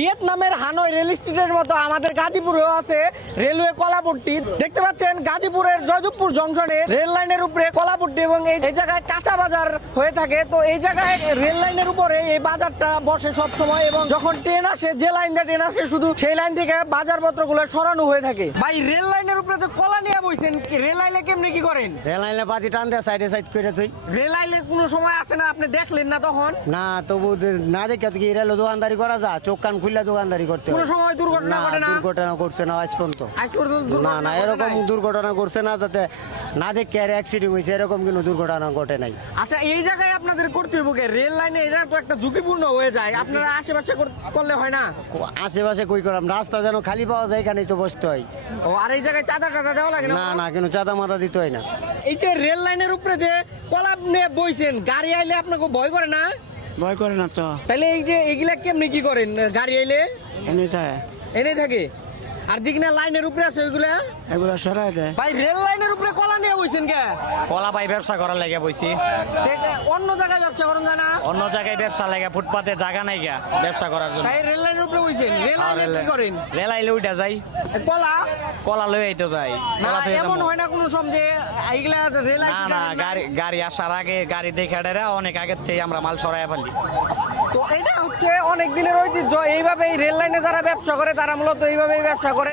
ভিয়েতনামের Hanoi rail স্টেশনের মতো আমাদের গাজীপুরেও আছে রেলওয়ে কলাপট্টি। দেখতে পাচ্ছেন গাজীপুরের জয়দেবপুর জংশনে রেল লাইনের উপরে কলাপট্টি এবং এই জায়গায় কাঁচা বাজার হয়ে থাকে। তো এই জায়গায় রেল লাইনের উপরে এই বাজারটা বসে সব সময় এবং যখন ট্রেন আসে, যে লাইন দিয়ে ট্রেন আসে শুধু সেই লাইন থেকে বাজারপত্র গুলো সরানো হয়ে থাকে। ভাই রেল লাইনের উপরে তো কলা নিয়ে বইছেন, রেল লাইনে কেমনি কি করেন? রেল লাইনে বাজি টান দেয় সাইডে সাইড করে তুই। রেল লাইনে কোনো সময় আসে না, আপনি দেখলেন না তখন? না তবু না দেখে কি রেল দোকানদারি করা যা, চোখ কান খুললে দোকানদারি করতে কোনো হয়। সময় দুর্ঘটনা ঘটে না? দুর্ঘটনা করছে না আজ পর্যন্ত। আজ পর্যন্ত না দুর্ঘটনা না ঘটে এরকম নাই? দুর্ঘটনা করছে না, যাতে না দেখে আর অ্যাক্সিডেন্ট হয়েছে এরকম কোনো দুর্ঘটনা ঘটে নাই। আচ্ছা, এই জায়গায় আপনাদের করতে হবে কি? রেল লাইনে এই জায়গা তো একটা ঝুঁকিপূর্ণ হয়ে যায়, আপনারা আশেপাশে করলে হয় না? আশেপাশে কই করাম, রাস্তা যেন খালি পাওয়া যায় এখানেই তো বসতে হয়। ও, আর এই জায়গায় চাঁদা টাদা দেওয়া লাগে না? না না কিন্তু চাঁদা মাথা দিতে হয় না। এই যে রেল লাইনের উপরে যে কলা নিয়ে বইছেন, গাড়ি আইলে আপনাকে ভয় করে না? ভয় করে না তো, তাহলে এই যে এগুলা কেমনি কি করেন? গাড়ি আইলে এমনি থাকে এনে থাকে, আর যেখানে লাইনের উপরে আছে ওইগুলা এগুলো সরাই দেয়। ভাই রেল লাইনের উপরে কলা নিয়ে বইছেন কে? কলা ভাই ব্যবসা করার লাগে বইছি। অন্য জায়গায় ব্যবসা করেন জানা? অন্য জায়গায় ব্যবসা লাগে, ফুটপাতে জায়গা নাই গা ব্যবসা করার জন্য। তাই রেল লাইনের উপরে বইছেন? রেল লাইনে কি করেন? রেল আইলে উঠা যাই, কলা কলা লই আইতো যাই। না, কলা থেকে এমন যাবো। হয় না কোনো সময় এইগুলা রেল না না গাড়ি আসার আগে গাড়ি দেখে ডেরা অনেক আগের থেকে আমরা মাল সরাইয়া ফেলি। তো এটা হচ্ছে অনেক দিনের ঐতিহ্য। এইভাবেই রেল লাইনে যারা ব্যবসা করে তারা মূলত এইভাবেই ব্যবসা করে।